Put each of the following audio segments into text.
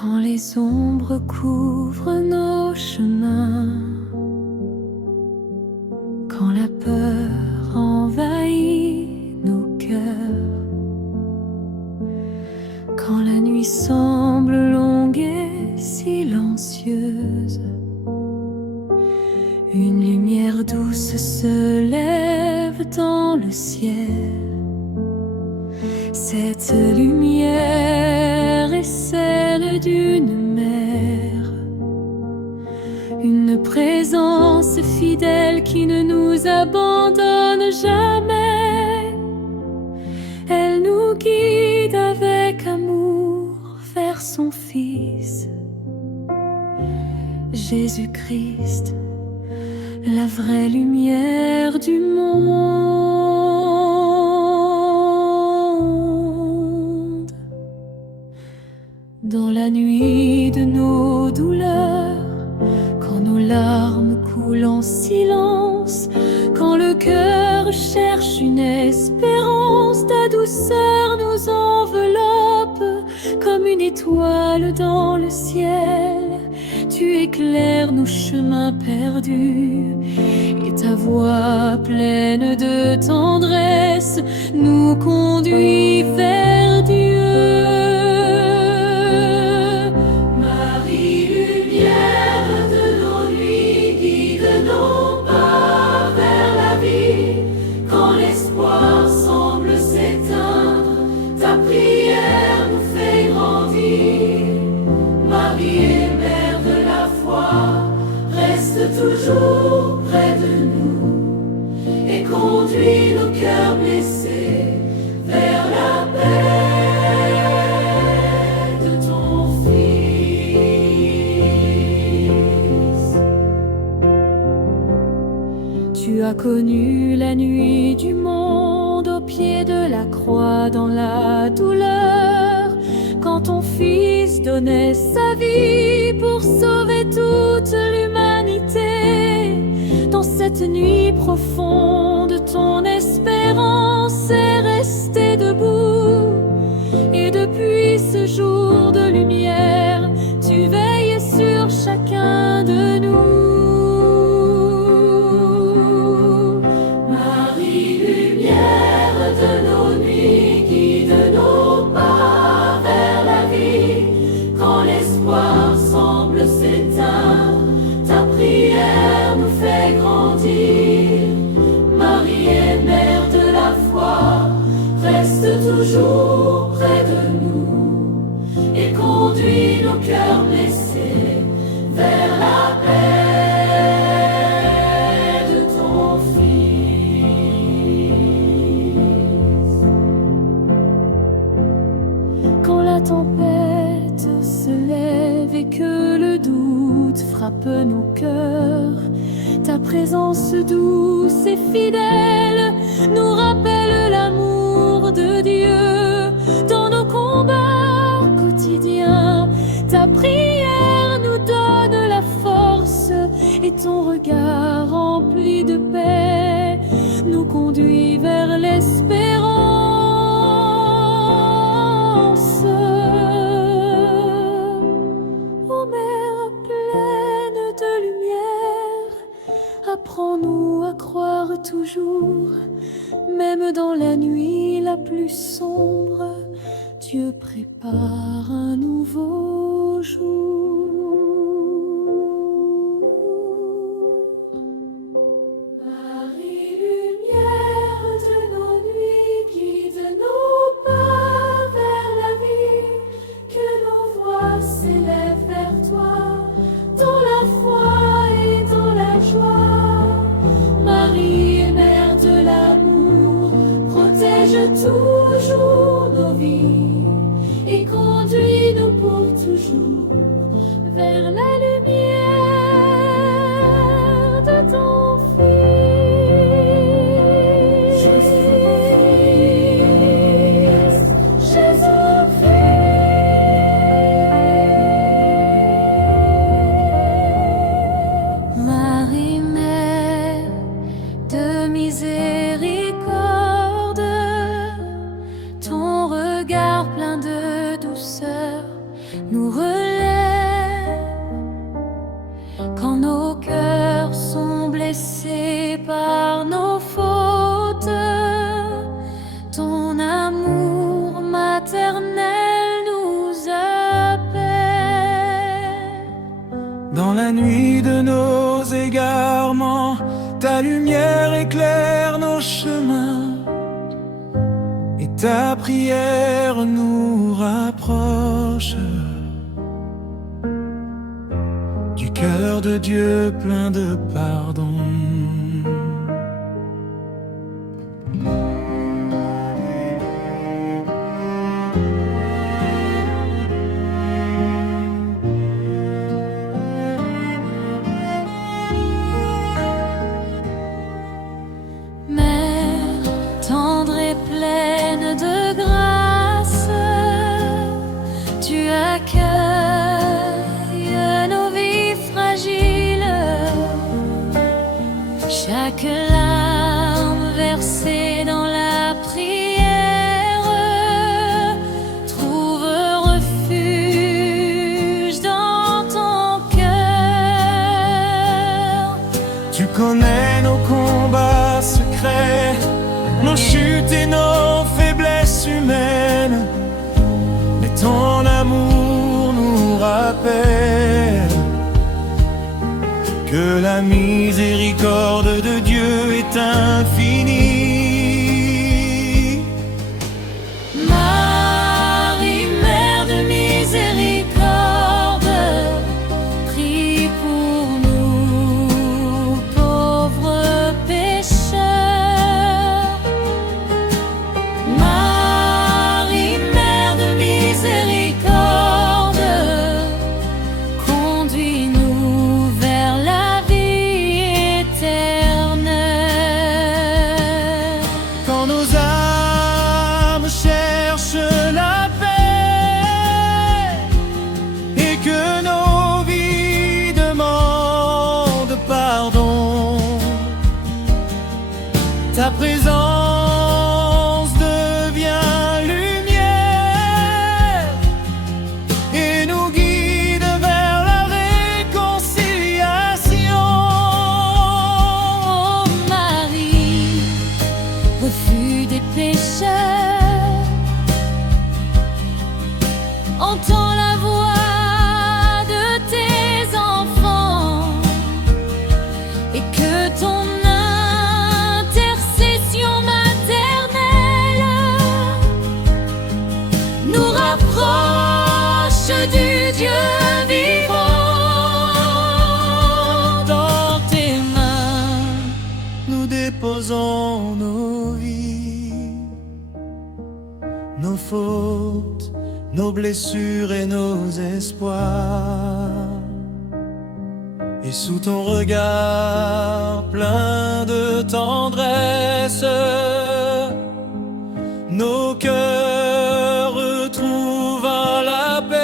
Quand les ombres couvrent nos chemins, quand la peur envahit nos cœurs, quand la nuit semble longue et silencieuse, une lumière douce se lève dans le ciel. Cette lumière est celle d'une mère, une présence fidèle qui ne nous abandonne jamais. Elle nous guide avec amour vers son Fils, Jésus-Christ, la vraie lumière du monde. Dans la nuit de nos douleurs, quand nos larmes coulent en silence, quand le cœur cherche une espérance, ta douceur nous enveloppe comme une étoile dans le ciel. Tu éclaires nos chemins perdus et ta voix pleine de tendresse nous conduit vers Dieu. Marie, lumière de nos nuits, guide nos pas vers la vie. Quand l'espoir semble s'éteindre, ta prière nous fait grandir. Marie est mère de la foi, reste toujours près de nous et conduit nos cœurs blessés vers la paix de ton Fils. Tu as connu la nuit du monde au pied de la croix dans la douleur, quand ton Fils donnait sa vie pour sauver toute l'humanité. Dans cette nuit profonde, ton espérance est restée debout, et depuis ce jour de lumière, tu veilles sur chacun de nous. Marie, lumière de nos nuits, guide nos pas vers la vie. Quand l'espoir semble s'éteindre, ta prière nous fait grandir. Marie est mère de la foi, reste toujours près de nous et conduit nos cœurs blessés vers la paix de ton Fils. Quand la tempête se lève et que le doute frappe nos cœurs, ta présence douce et fidèle nous rappelle l'amour de Dieu. Dans nos combats quotidiens, ta prière nous donne la force, et ton regard rempli de paix nous conduit vers l'espérance. Ô Mère pleine de lumière, apprends-nous à croire toujours, même dans la nuit la plus sombre, Dieu prépare un nouveau jour. Marie, lumière de nos nuits, guide nos pas vers la vie. Que nos voix s'élèvent vers toi, dans la foi et dans la joie. Marie est mère de l'amour, protège toujours nos vies et conduis-nous pour toujours vers la lumière de ton Fils. Jésus-Christ, Jésus-Christ. Marie, mère de miséricorde, ton regard plein de douceur nous relève Dans la nuit de nos égarements, ta lumière éclaire nos chemins, et ta prière nous rapproche du cœur de Dieu plein de pardon. Mère tendre et pleine de grâce, tu accueilles nos vies fragiles. Chaque larme versée dans la prière trouve refuge dans ton cœur. Tu connais nos combats secrets, nos chutes et nos faiblesses humaines, mais ton amour nous rappelle que la miséricorde de Dieu est infinie. Marie, Mère de miséricorde, prie pour nous pauvres pécheurs. Marie, Mère de miséricorde, conduis-nous vers la vie éternelle. Quand nos âmes cherchent la paix et que nos vies demandent pardon, ta présence devient lumière et nous guide vers la réconciliation. Oh Marie, refuge des pécheurs, entends la voix de tes enfants et que ton intercession maternelle nous rapproche du Dieu vivant. Dans tes mains, Nous déposons nos vies, nos fautes, nos blessures et nos espoirs. Et sous ton regard plein de tendresse, nos cœurs retrouvent la paix.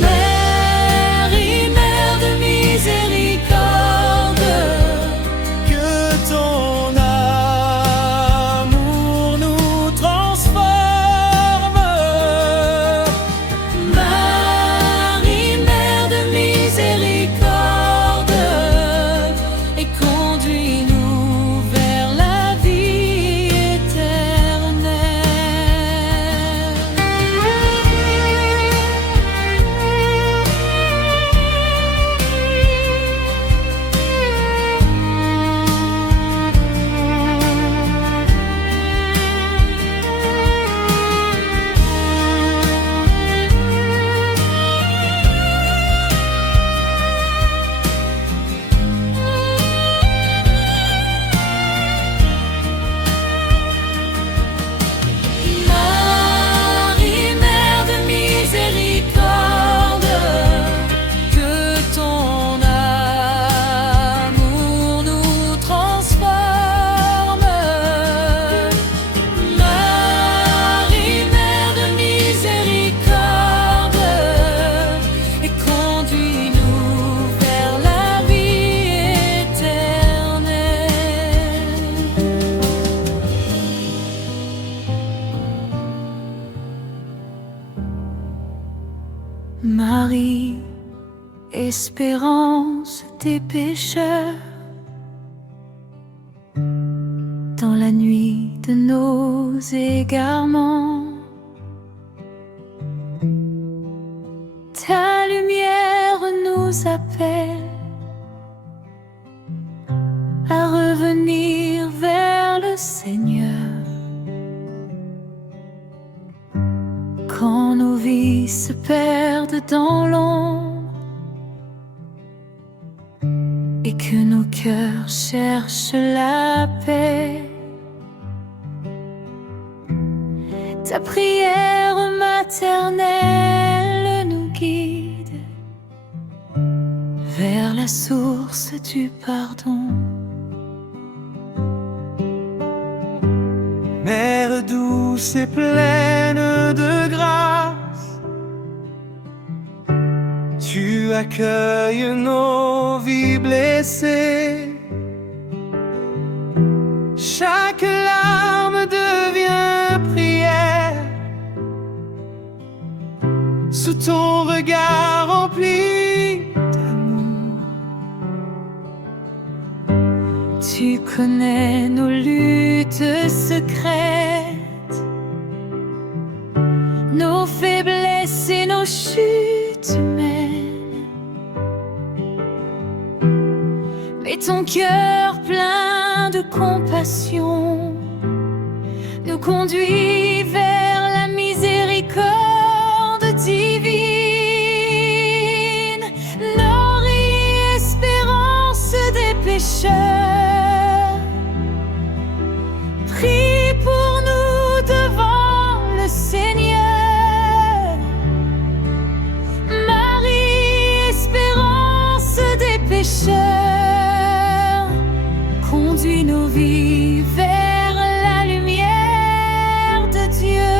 Marie, Mère de miséricorde, Que ton amour nous transforme. Marie, Mère de miséricorde, et conduis-nous vers la vie éternelle. Marie, Mère de miséricorde, que ton amour nous transforme. Marie, Mère de miséricorde, et conduis-nous vers la vie éternelle. Marie, espérance des pécheurs, dans la nuit de nos égarements, nous appelle à revenir vers le Seigneur. Quand nos vies se perdent dans l'ombre et que nos cœurs cherchent la paix, ta prière maternelle nous guide vers la source du pardon. Mère douce et pleine de grâce, tu accueilles nos vies blessées. Chaque larme devient prière sous ton regard rempli d'amour. Tu connais nos luttes secrètes, nos faiblesses et nos chutes humaines. Mais ton cœur plein de compassion nous conduit vers la miséricorde divine. Nourris espérance des pécheurs, prie pour nous devant le Seigneur. Marie, espérance des pécheurs, conduis nos vies vers la lumière de Dieu.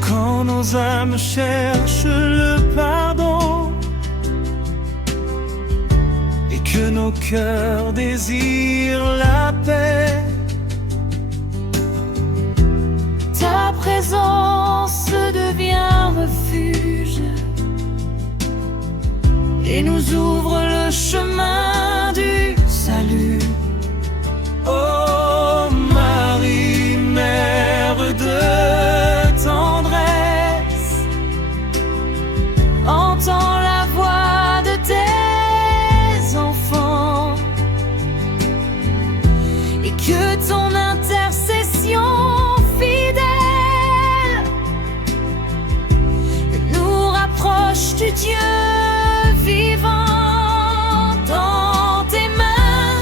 Quand nos âmes cherchent le pardon et que nos cœurs désirent la paix, Ta présence devient refuge et nous ouvre le chemin du salut. ô Marie, mère de tendresse, Entends la voix de tes enfants et que ton intercession fidèle nous rapproche du Dieu vivant. Dans tes mains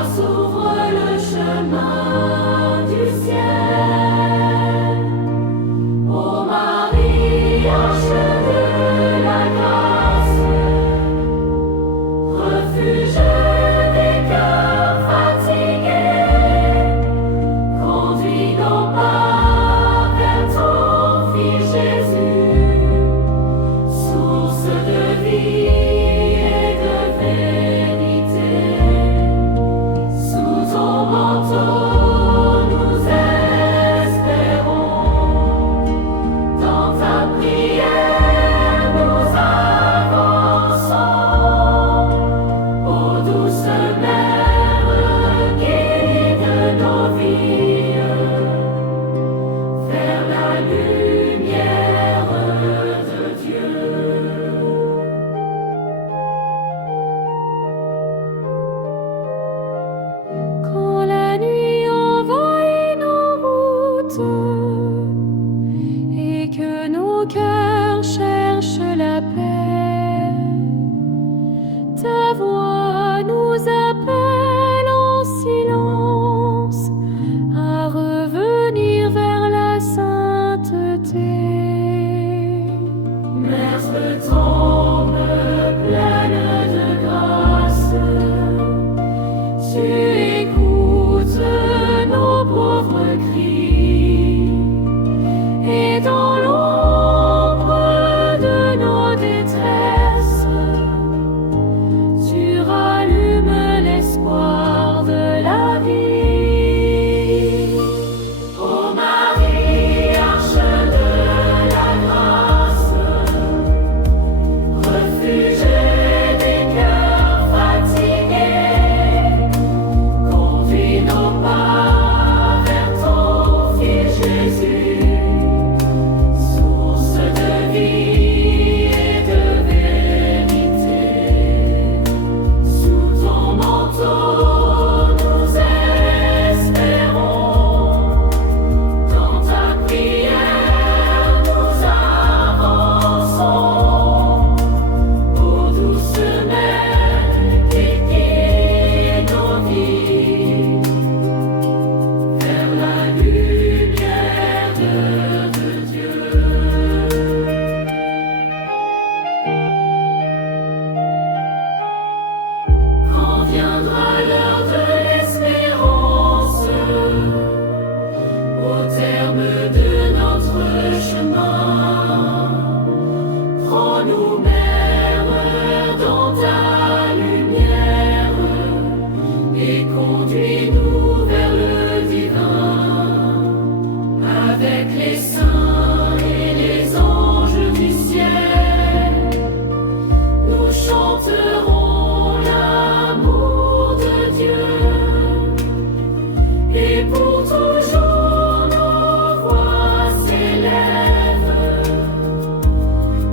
toi s'ouvre le chemin du ciel. Ô Marie, arche de la grâce, refuge des cœurs fatigués, conduis nos pas vers ton Fils Jésus, source de vie et de vérité. Sous ton manteau nous espérons, dans ta prière nous avançons. Ô douce Mère, guide nos vies vers la lumière de Dieu. Quand la nuit envahit nos routes et que nos cœurs cherchent la paix, ta voix nous appelle en silence à revenir vers la sainteté. Mère, je tombe pleine de grâce, tu écoutes nos pauvres cris, et dans l'ombre de nos détresses, tu rallumes l'espoir de la vie. Ô Marie, arche de la grâce, refuge des cœurs fatigués, conduis nos pas vers ton Fils Jésus, source de vie et de vérité. Sous ton manteau nous espérons, dans ta prière nous avançons. Ô douce Mère, qui guide nos vies vers la lumière de Dieu. Quand viendra l'heure de l'espérance, au terme de notre chemin, prends-nous, Mère, dans ta lumière, et conduis-nous vers le divin. Avec les saints et les anges du ciel, nous chanterons l'amour de Dieu, et pour toujours nos voix s'élèvent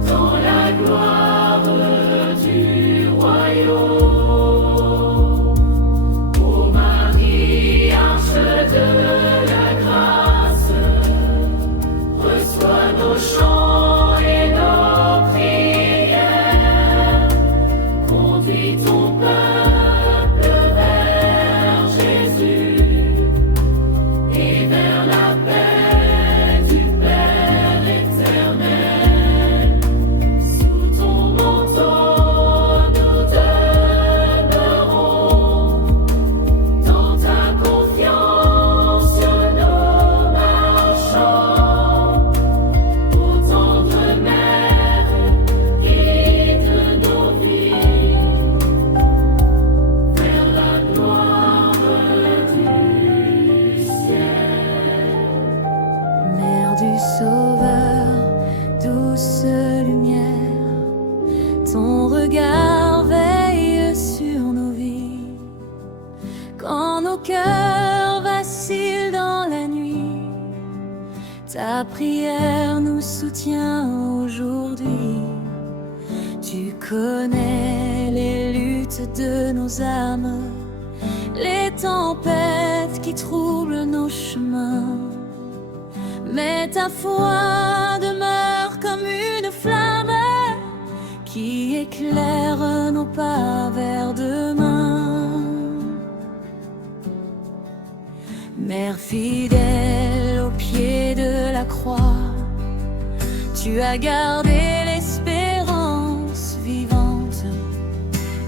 dans la gloire du royaume. Ô Marie, arche de la grâce, reçois nos chants et nos prières, conduis ton peuple vers Jésus et vers la paix du Père éternel. Sous ton manteau nous demeurons, dans ta confiance nous marchons. Ô tendre Mère, guide nos vies vers la gloire du ciel. Mère du Sauveur, douce lumière, ton regard veille sur nos vies. Quand nos cœurs vacillent dans la nuit, ta prière nous soutient aujourd'hui. Tu connais les luttes de nos âmes, les tempêtes qui troublent nos chemins. Mais ta foi demeure comme une flamme qui éclaire nos pas vers demain. fidèle au pied de la croix. Tu as gardé l'espérance vivante,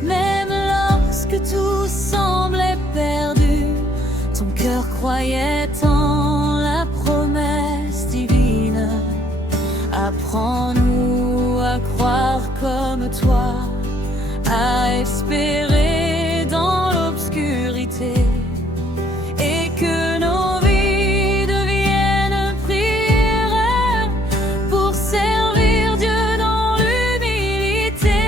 même lorsque tout semblait perdu. Ton cœur croyait en la promesse divine. Apprends-nous à croire comme toi, à espérer dans l'obscurité, et que nos vies deviennent prières pour servir Dieu dans l'humilité.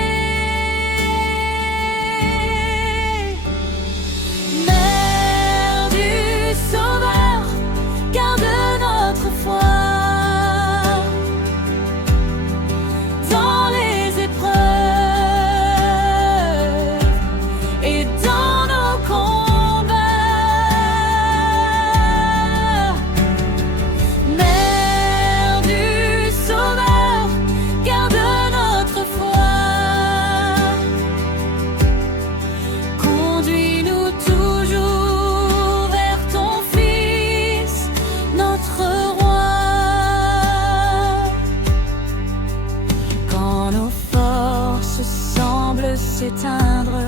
Mère du Sauveur, garde notre foi dans les épreuves et dans nos combats. Mère du Sauveur, garde notre foi. Conduis-nous toujours vers ton Fils, notre roi. Quand nos forces semblent s'éteindre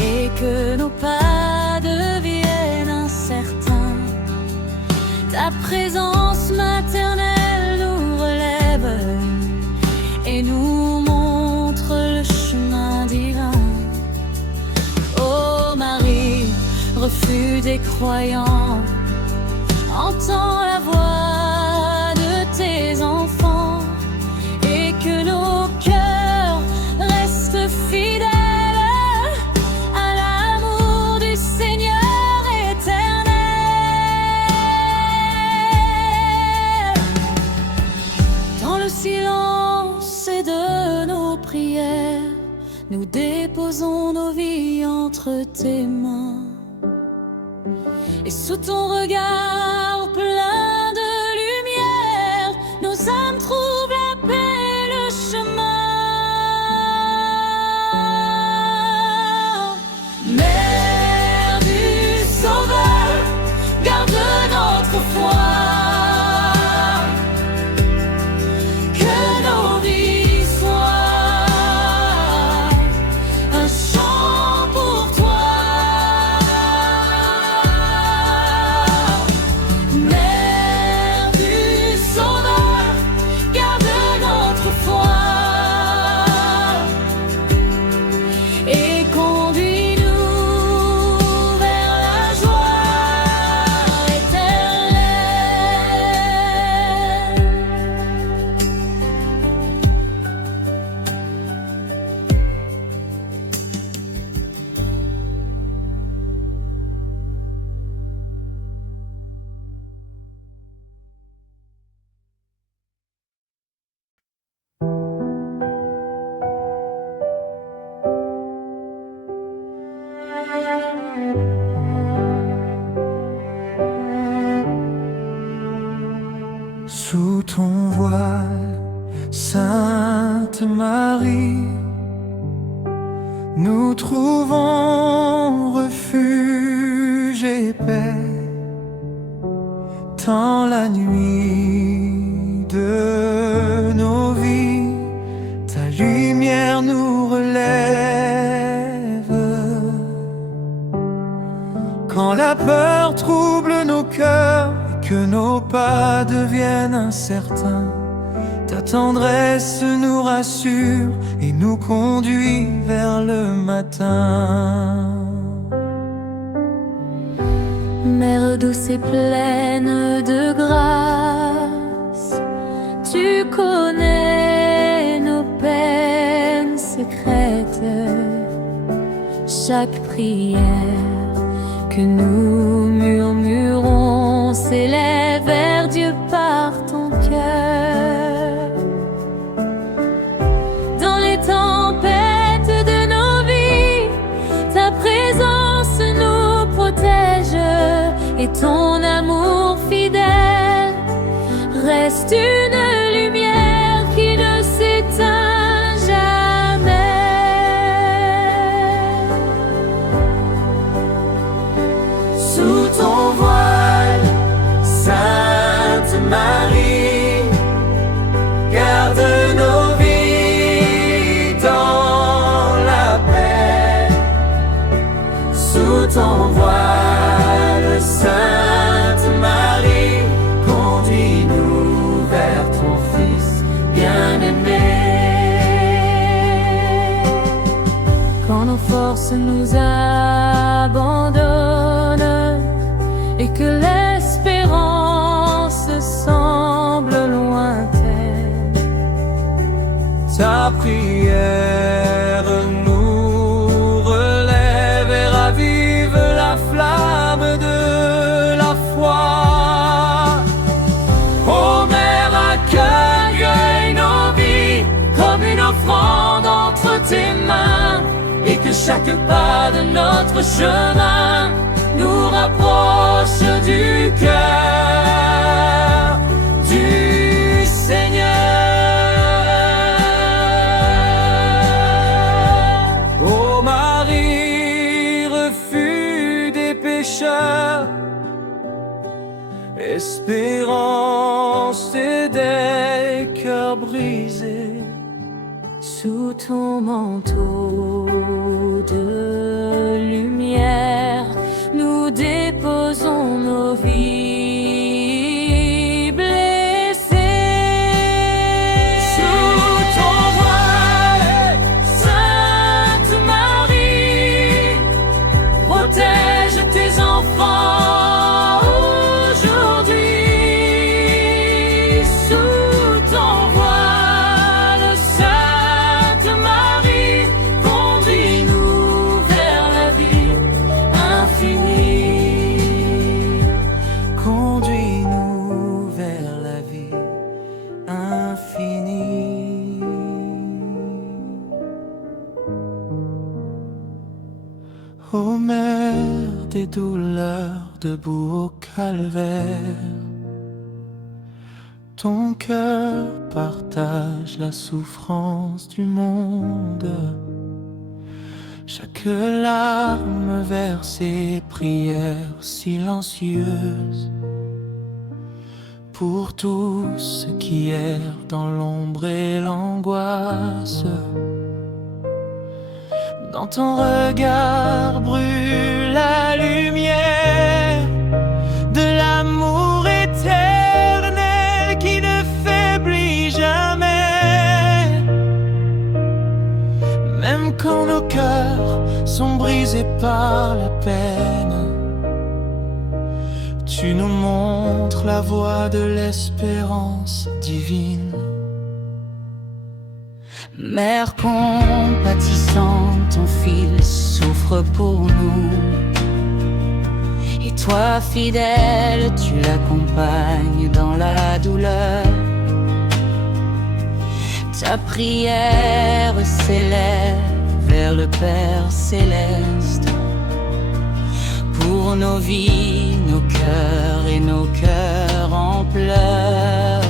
et que nos pas deviennent incertains, ta présence maternelle nous relève et nous montre le chemin divin. Ô Marie, refuge des croyants, entends la voix de tes enfants, et que nos cœurs restent fidèles à l'amour du Seigneur éternel. Dans le silence et de nos prières, nous déposons nos vies entre tes mains, et sous ton regard plein de lumière, nos âmes trouvent la paix et le chemin. Mère du Sauveur, garde notre foi. Que nos vies soient un chant pour toi. Mère du Sauveur, garde notre foi et conduis-nous vers la joie éternelle. Sous ton voile, Sainte Marie, nous trouvons refuge et paix. Dans la nuit de nos vies, ta lumière nous relève. Quand la peur trouble nos cœurs, que nos pas deviennent incertains, ta tendresse nous rassure et nous conduit vers le matin. Mère douce et pleine de grâce, tu connais nos peines secrètes. Chaque prière que nous murmurons s'élève vers Dieu par ton cœur. Dans les tempêtes de nos vies, ta présence nous protège, et ton amour fidèle reste une lumière qui ne s'éteint jamais. Sous ton voile, sous ton voile, Sainte Marie, conduis-nous vers ton Fils bien-aimé. Quand nos forces nous abandonnent et que l'espérance semble lointaine, ta prière nous relève et ravive la flamme de la foi. Ô Mère, accueille nos vies comme une offrande entre tes mains, et que chaque pas de notre chemin nous rapproche du cœur du Seigneur. Ô Marie, refuge des pécheurs, espérance et des cœurs brisés, sous ton manteau de lumière, nous déposons nos vies blessées. Sous ton voile, Sainte Marie, protège tes enfants aujourd'hui. Sous ton voile, Sainte Marie, conduis-nous vers la vie infinie. Conduis-nous vers la vie infinie. Ô Mère des douleurs, debout au calvaire, ton cœur partage la souffrance du monde. Chaque larme versée, prière silencieuse pour tous ceux qui errent dans l'ombre et l'angoisse. Dans ton regard brûle la lumière de l'amour éternel qui ne faiblit jamais. Même quand nos cœurs sont brisés par la peine, tu nous montres la voie de l'espérance divine. Mère compatissante, ton Fils souffre pour nous, et toi fidèle, tu l'accompagnes dans la douleur. Ta prière s'élève vers le Père céleste, pour nos vies, nos cœurs et nos cœurs en pleurs.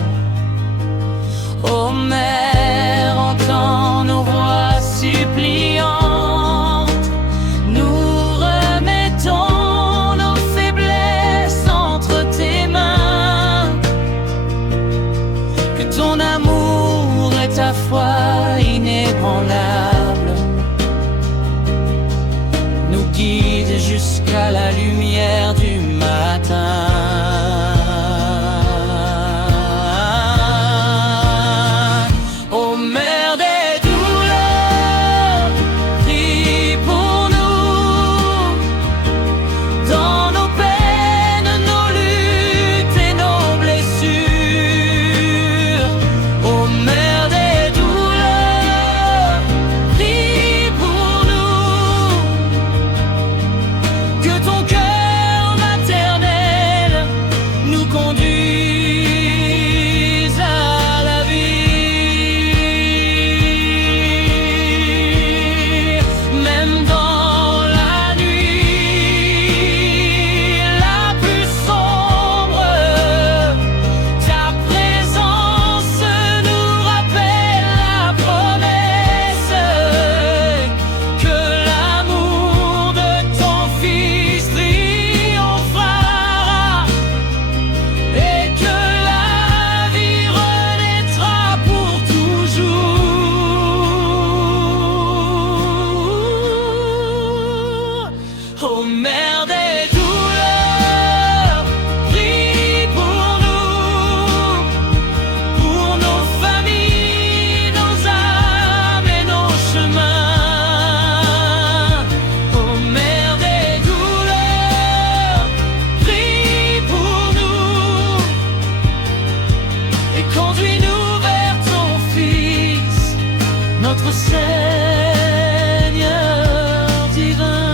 Ô Mère, entends nos voix suppliantes, nous remettons nos faiblesses entre tes mains. Que ton amour et ta foi inébranlable nous guident jusqu'à la lumière du matin. Que ton cœur Ô Mère des douleurs, prie pour nous, pour nos familles, nos âmes et nos chemins. Ô Mère des douleurs, prie pour nous et conduis-nous vers ton Fils, notre Seigneur divin.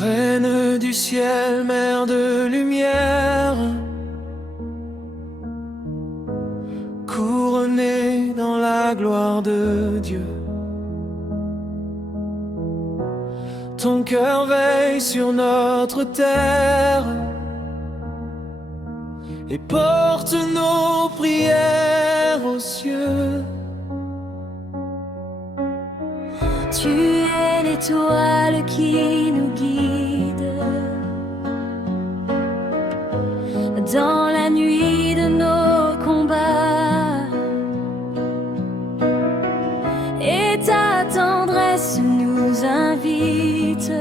Reine du ciel, mère de lumière, couronnée dans la gloire de Dieu. Ton cœur veille sur notre terre et porte nos prières aux cieux. Tu es l'étoile qui nous guide dans la nuit de nos combats, et ta tendresse nous invite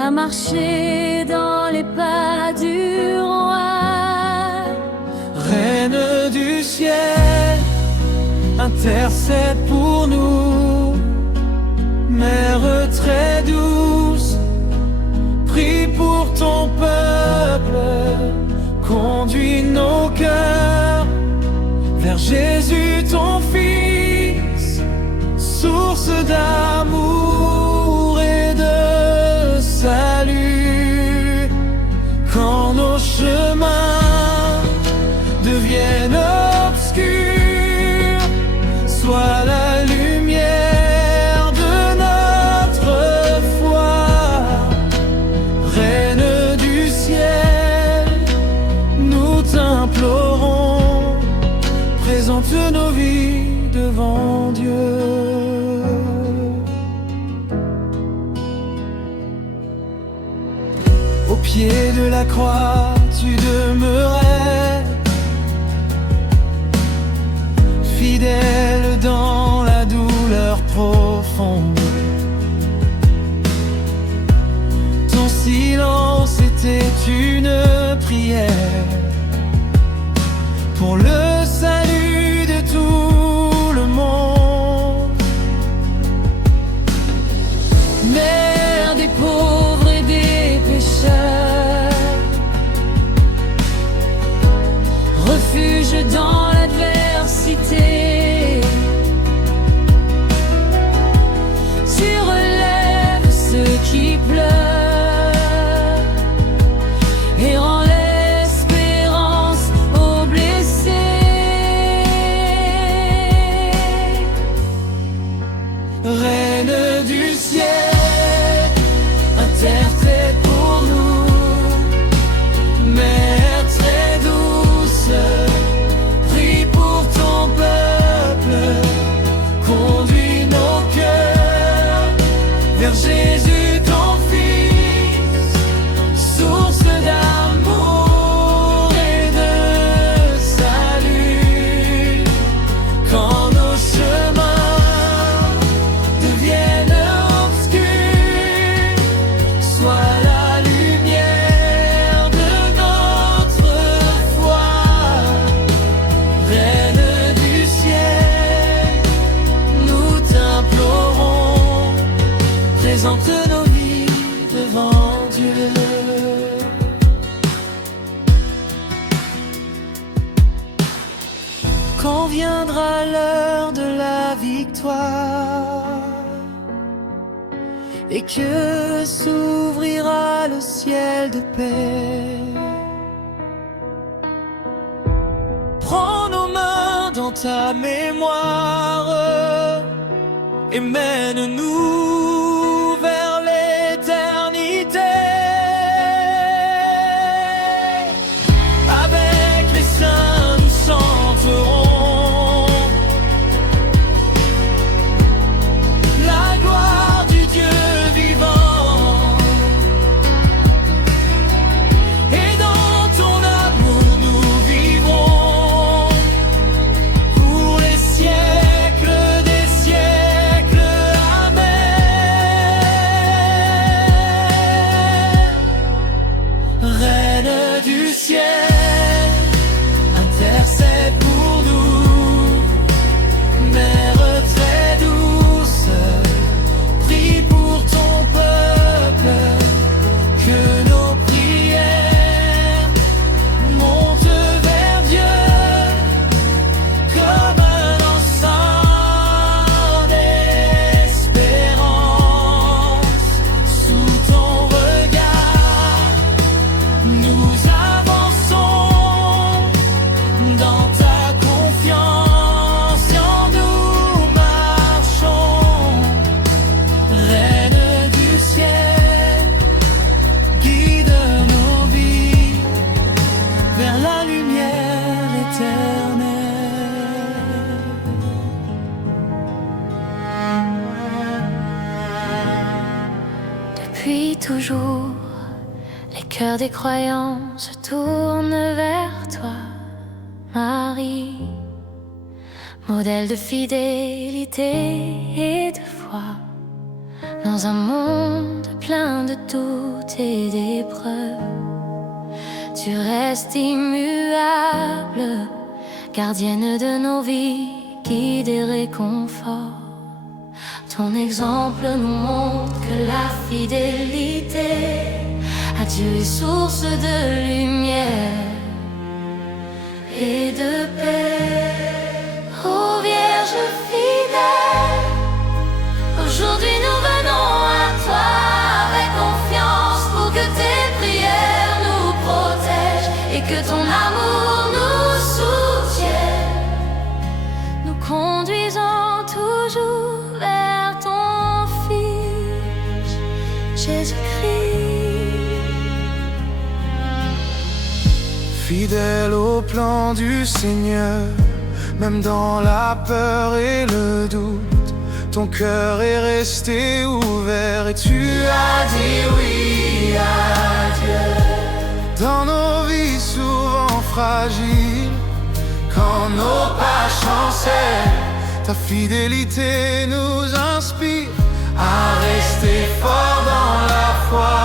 à marcher dans les pas du roi. Reine du ciel, intercède pour nous. Mère très douce, prie pour ton peuple. Conduis nos cœurs vers Jésus ton Fils, source d'amour et de salut. Quand nos chemins deviennent obscurs, sois la lumière de notre foi. Reine du ciel, nous t'implorons, présente nos vies devant Dieu. Au pied de la croix, tu demeurais, fidèle dans la douleur profonde. Ton silence était une prière pour le salut de tout le monde. Mère des pauvres et des pécheurs, refuge dans l'adversité, tu relèves ceux qui pleurent et rends l'espérance aux blessés. Reine du ciel, intercède pour nous. Mère très douce, prie pour ton peuple. Conduis nos cœurs vers Jésus ton Fils, source d'amour et de salut. Quand nos chemins deviennent obscurs, sois la lumière de notre foi. Reine du ciel, nous t'implorons, présente nos vies devant Dieu. Quand viendra l'heure de la victoire et que s'ouvrira le ciel de paix, prends nos mains dans ta mémoire et mène-nous vers l'éternité. toujours, les cœurs des croyants se tournent vers toi, Marie, modèle de fidélité et de foi, dans un monde plein de doutes et d'épreuves. Tu restes immuable, gardienne de nos vies, guide et réconfort. Ton exemple nous montre que la fidélité à Dieu est source de lumière et de paix. Ô Vierge fidèle, aujourd'hui nous venons à toi avec confiance pour que tes prières nous protègent et que ton amour nous soutienne, nous conduisant toujours vers ton Fils Jésus-Christ. Fidèle au plan du Seigneur, même dans la peur et le doute, ton cœur est resté ouvert et tu as dit oui à Dieu. Dans nos vies souvent fragiles, quand nos pas chancellent, ta fidélité nous inspire à rester fort dans la foi.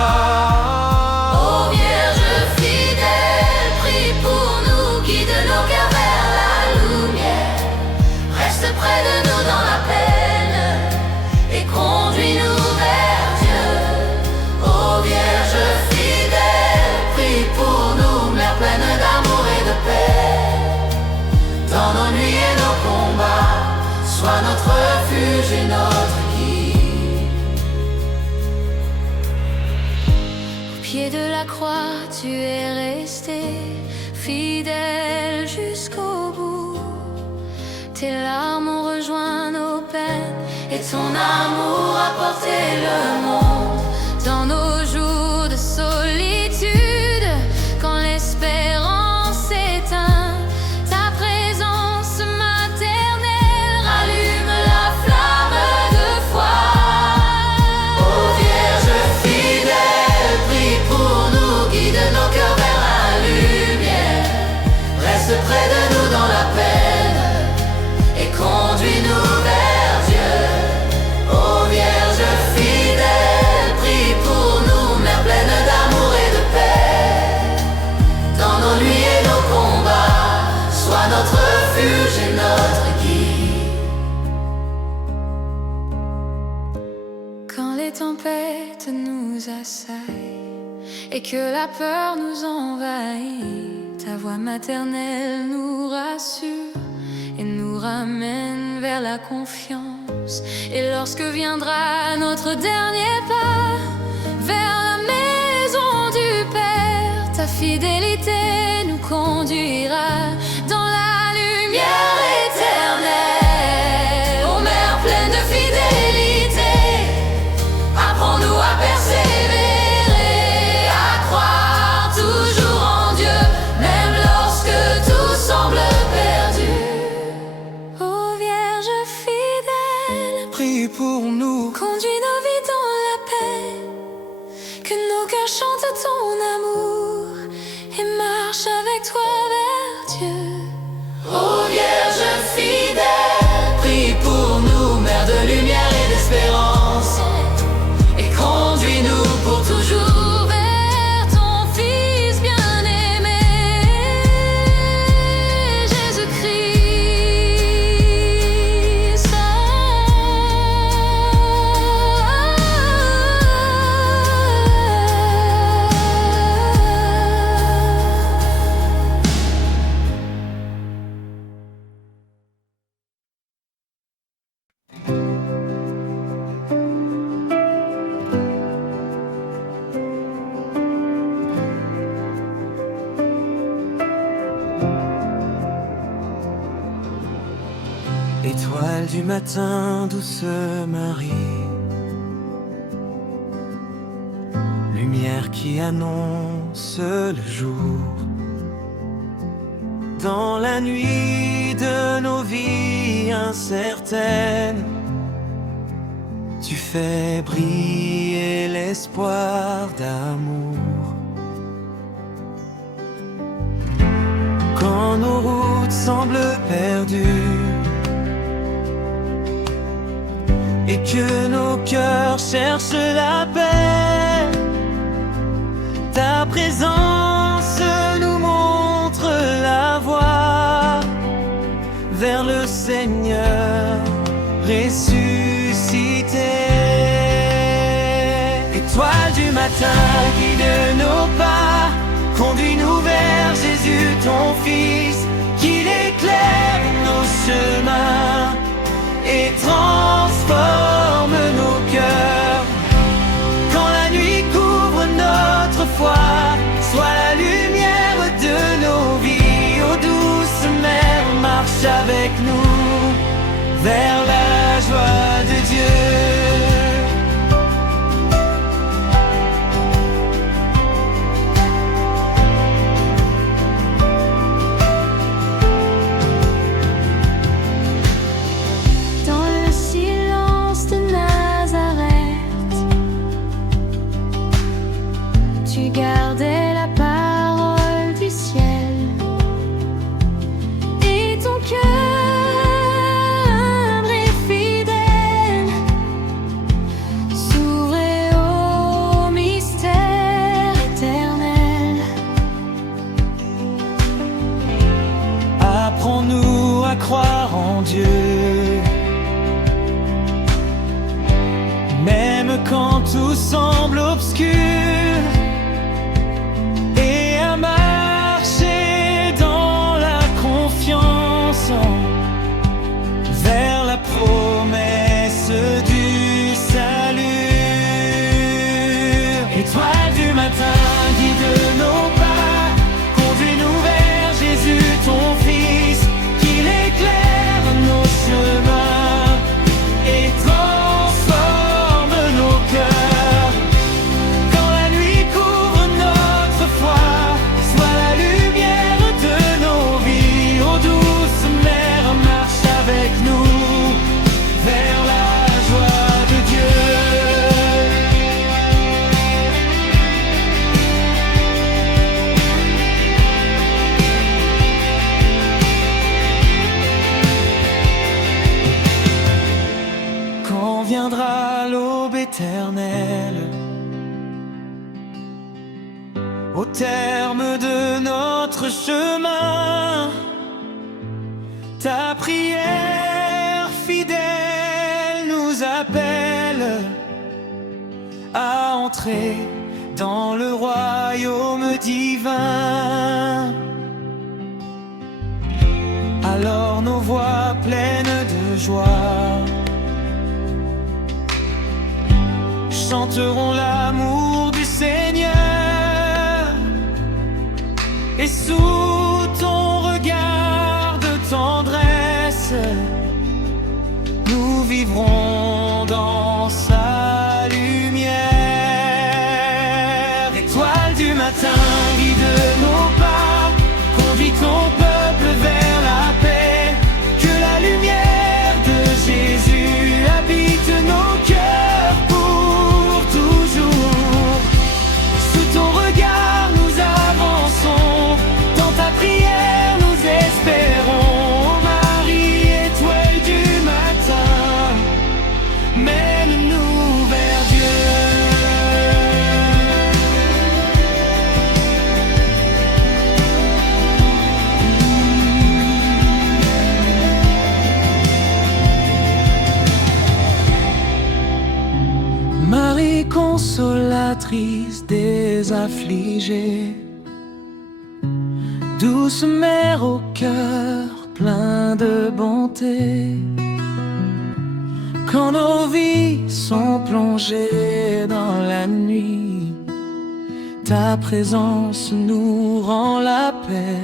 Près de nous dans la peine et conduis-nous vers Dieu. Ô Vierge fidèle, prie pour nous, Mère pleine d'amour et de paix. Dans nos nuits et nos combats, sois notre refuge et notre guide. Au pied de la croix, tu es resté fidèle jusqu'au bout. Tes larmes ont rejoint nos peines et ton amour a porté le monde. Dans nos jours de solitude, quand l'espérance s'éteint, ta présence maternelle rallume la flamme de foi. Ô Vierge fidèle, prie pour nous, guide nos cœurs vers la lumière. Reste près de nous dans la peine. Conduis-nous vers Dieu. Ô Vierge fidèle, prie pour nous, Mère pleine d'amour et de paix. Dans nos nuits et nos combats, sois notre refuge et notre guide. Quand les tempêtes nous assaillent et que la peur nous envahit, ta voix maternelle nous rassure et nous ramène vers la confiance. Et lorsque viendra notre dernier pas vers la maison du Père, ta fidélité nous conduira dans la lumière éternelle. Ô Mère pleine de fidélité, apprends-nous à persévérer, à croire toujours en Dieu, même lorsque tout semble perdu. Prie pour nous, conduis nos vies dans la paix, que nos cœurs chantent ton amour et marchent avec toi vers Dieu. Ô Vierge fidèle, prie pour nous, Mère de lumière et d'espérance, et conduis-nous pour toujours vers ton Fils bien-aimé, Jésus-Christ. Étoile du matin, douce Marie, lumière qui annonce le jour. Dans la nuit de nos vies incertaines, tu fais briller les espoir d'amour. Quand nos routes semblent perdues et que nos cœurs cherchent la paix, ta présence nous montre la voie vers le Seigneur ressuscité. Étoile du matin, guide nos pas, conduis-nous vers Jésus ton Fils, qu'il éclaire nos chemins et transforme nos cœurs. Quand la nuit couvre notre foi, sois la lumière de nos vies. Ô douce mère, marche avec nous vers la joie de Dieu. Tu gardais la parole du ciel et ton cœur humble et fidèle s'ouvrait au mystère éternel. Apprends-nous à croire en Dieu, même quand tout semble obscur, vers la promesse du salut. Étoile du matin, guide nos pas, conduis-nous vers Jésus ton Fils, qu'il éclaire nos chemins et transforme nos cœurs. Quand la nuit couvre notre foi, sois la lumière de nos vies. Ô douce mère, marche avec nous vers la joie de Dieu. Quand viendra l'aube éternelle, au terme de notre chemin, ta prière fidèle nous appelle à entrer dans le royaume divin. Alors nos voix pleines de joie chanteront l'amour du Seigneur, et sous ton regard de tendresse, nous vivrons dans sa lumière. Étoile du matin, guide nos pas, conduis ton peuple vers la paix. Que la lumière de Jésus habite nos cœurs pour toujours. Sous ton regard nous avançons, dans ta prière nous espérons. Ô Marie, étoile du matin, mène-nous vers Dieu. Marie, consolatrice des affligés, douce mère au cœur plein de bonté, quand nos vies sont plongées dans la nuit, ta présence nous rend la paix.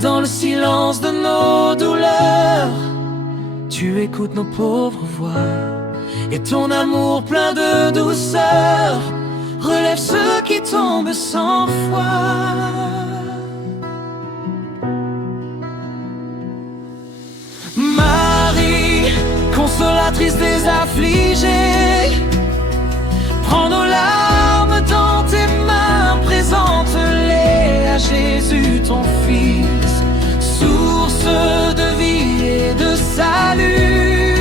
Dans le silence de nos douleurs, tu écoutes nos pauvres voix, et ton amour plein de douceur relève ceux qui tombent sans foi. Marie, consolatrice consolatrice des affligés. Prends nos larmes dans tes mains, présente-les à Jésus ton Fils, source de vie et de salut.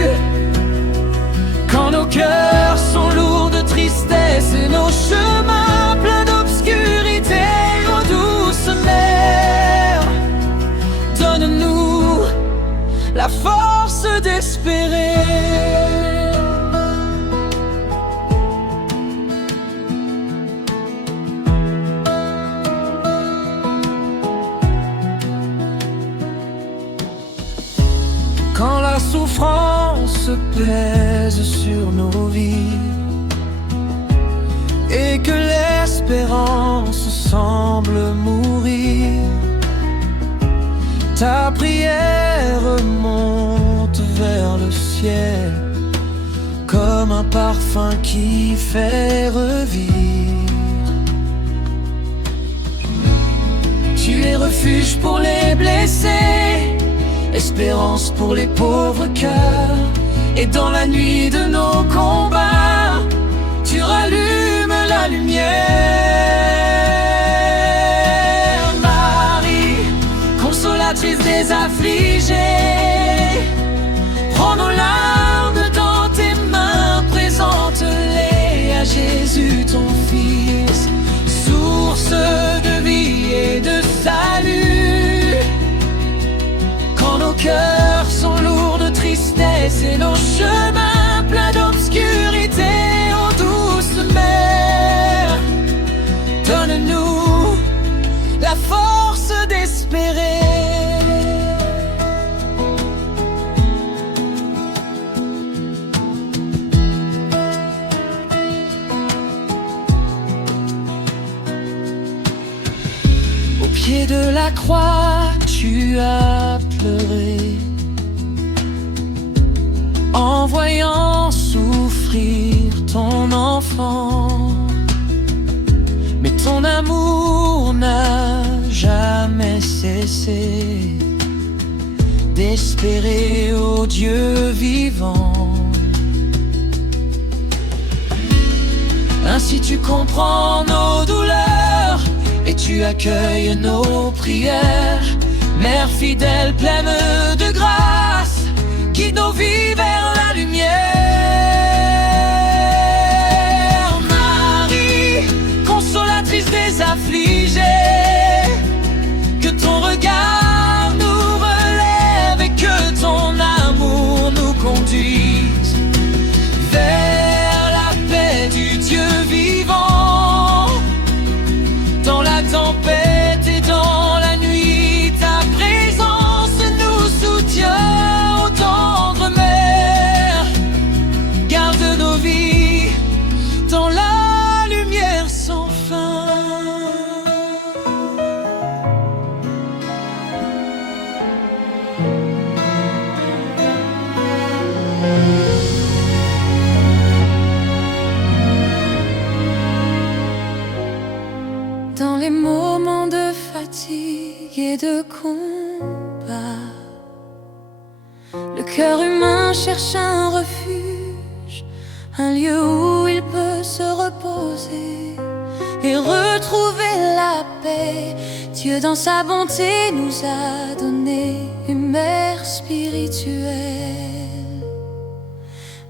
Quand nos cœurs sont lourds de tristesse et nos chemins pleins d'obscurité, ô douce mère, donne-nous la force d'espérer. Quand la souffrance pèse sur nos vies et que l'espérance semble mourir, ta prière monte vers le ciel comme un parfum qui fait revivre. Tu es refuge pour les blessés, espérance pour les pauvres cœurs, et dans la nuit de nos combats, tu rallumes la lumière. Marie, consolatrice des affligés, prends nos larmes dans tes mains, présente-les à Jésus ton Fils, source de vie et de salut. Quand nos cœurs sont lourds de tristesse et nos chemins pleins d'obscurité, ô douce mère, donne-nous la force d'espérer. Au pied de la croix, tu as pleuré, en voyant souffrir ton enfant. Mais ton amour n'a jamais cessé d'espérer au Dieu vivant. Ainsi tu comprends nos douleurs et tu accueilles nos prières. Mère fidèle, pleine de grâce, guide nos vies vers la lumière. Marie, consolatrice des affligés, que ton regard nous relève et que ton amour nous conduise vers la paix du Dieu vivant. Dans la tempête et dans la nuit, ta présence nous soutient, ô tendre mère. Garde nos vies dans la lumière sans fin. Dans les moments de fatigue et de combat, le cœur humain cherche un refuge, un lieu où il peut se reposer et retrouver la paix. Dieu dans sa bonté nous a donné une mère spirituelle,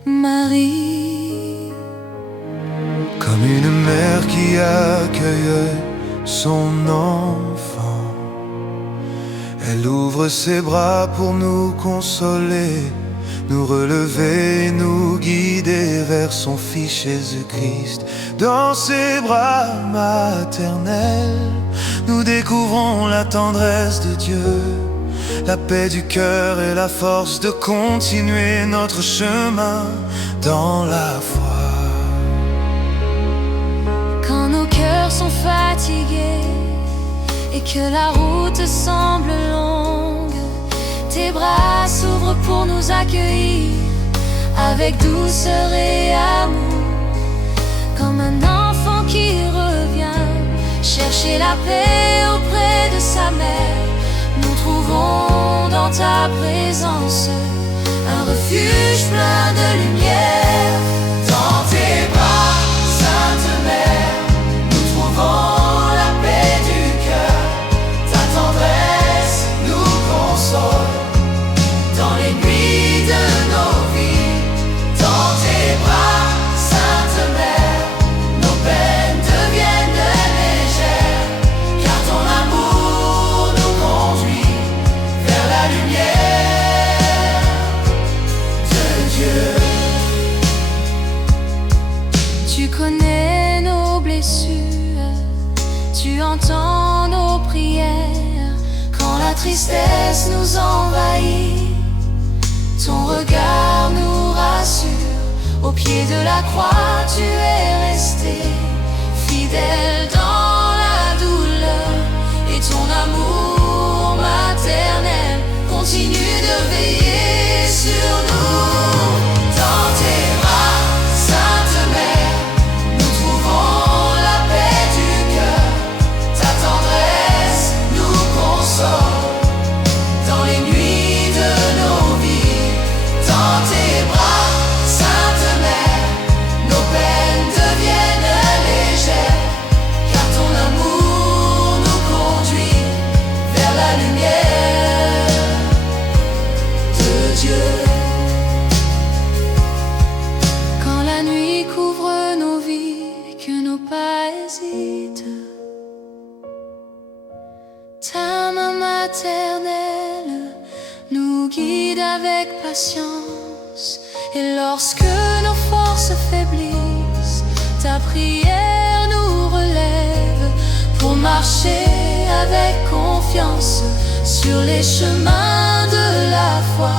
Marie. Comme une mère qui accueille son enfant, elle ouvre ses bras pour nous consoler, nous relever et nous guider vers son Fils Jésus-Christ. Dans ses bras maternels, nous découvrons la tendresse de Dieu, la paix du cœur et la force de continuer notre chemin dans la foi. Quand nos cœurs sont fatigués et que la route semble longue, tes bras s'ouvrent pour nous accueillir avec douceur et amour. Comme un enfant qui revient chercher la paix auprès de sa mère, nous trouvons dans ta présence un un refuge plein de lumière. Dans tes bras, Sainte Mère, nous trouvons la paix du cœur. Ta tendresse nous console dans les nuits de nos vies. Dans tes bras, Sainte Mère, nos peines deviennent légères, car ton amour nous conduit vers la lumière de Dieu. Tu connais nos blessures, tu entends nos prières. Quand la tristesse nous envahit, ton regard nous rassure. Au pied de la croix, tu es resté fidèle dans la douleur, et ton amour maternel continue de veiller sur nous. Dans tes bras, Sainte Mère, nous trouvons la paix du cœur. Ta tendresse nous console dans les nuits de nos vies. Dans tes bras, Sainte Mère, nos peines deviennent légères, car ton amour nous conduit vers la lumière de Dieu. Quand la nuit couvre nos vies, que nos pas hésitent, ta main maternelle nous guide avec patience. Et lorsque nos forces faiblissent, ta prière nous relève pour marcher avec confiance sur les chemins de la foi.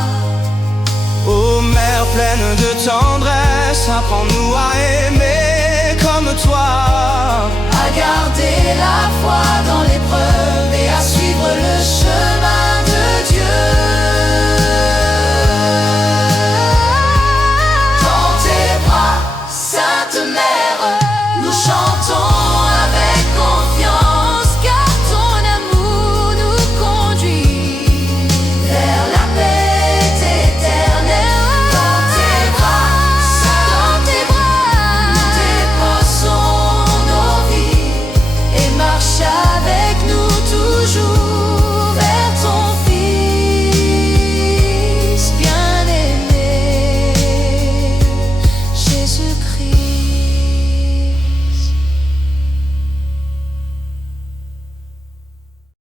Ô Mère pleine de tendresse, apprends-nous à aimer comme toi. À garder la foi dans l'épreuve et à suivre le chemin de Dieu. Dans tes bras, Sainte Mère,